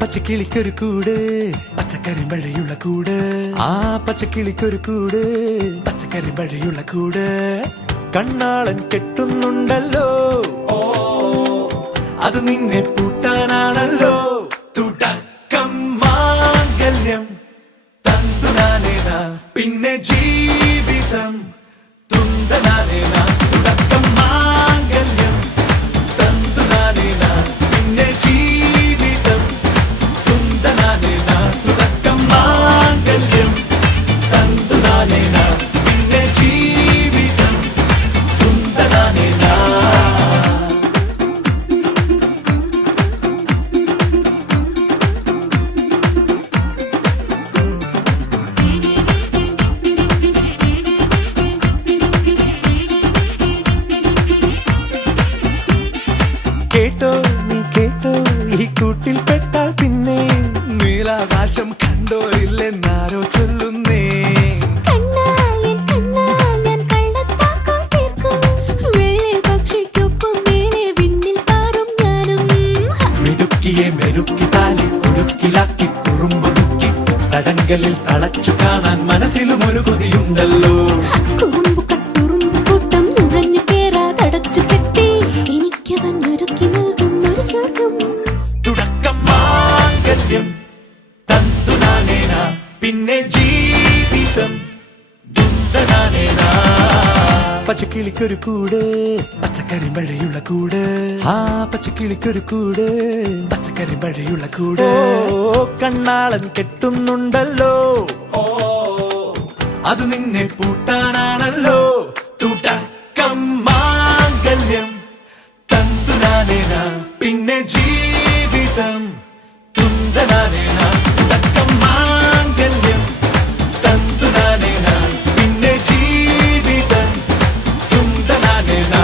പച്ചക്കിളിക്കൊരു കൂട് പച്ചക്കരിമ്പഴയുള്ള കൂട് ആ പച്ചക്കിളിക്കൊരു കൂട് പച്ചക്കരിമ്പഴയുള്ള കൂട് കണ്ണാളൻ കെട്ടുന്നുണ്ടല്ലോ അത് നിന്നെ പൂട്ടാനാണല്ലോ തുടക്കം മാംഗല്യം തന്തുനാനേന പിന്നെ ജീവിതം തുന്തനാനേന തുടക്കം മാംഗല്യം തന്തുനാനേന പിന്നെ ജീവിതം തുന്തനാനേന തുടക്കം മാംഗല്യം തന്തുനാനേന പിന്നെ ജീവിതം തുന്തനാനേന. കേട്ടോ നീ കേട്ടോ ഈ കൂട്ടിൽ പെട്ടാൽ പിന്നെ നീലാകാശം കണ്ടോ ഇല്ലെന്നാരോ ചൊല്ലുന്നേ. മിടുക്കിയെ മെരുക്കി താലി കുരുക്കിലാക്കി കുറുമ്പൊതുക്കി തടങ്കലിൽ തളച്ചു കാണാൻ മനസ്സിലും ഒരു കൊതിയുണ്ടല്ലോ. തുടക്കം മാംഗല്യം തന്തുനാനേന പിന്നെ ജീവിതം ദുന്തനാനേന. പച്ചക്കിളിക്കൊരു കൂട് പച്ചക്കരിമ്പഴയുള്ള കൂട് ആ പച്ചക്കിളിക്കൊരു കൂട് പച്ചക്കരിമ്പഴയുള്ള കൂട് കണ്ണാളൻ കെട്ടുന്നുണ്ടല്ലോ അത് നിന്നെ പൂട്ടാനാണല്ലോ തുടക്കം മാംഗല്യം തന്തുനാനേന പിന്നെ ജീവിതം തുന്തനാനേന തുടക്കം മാംഗല്യം തന്തുനാനേന പിന്നെ ജീവിതം തുന്തനാനേന.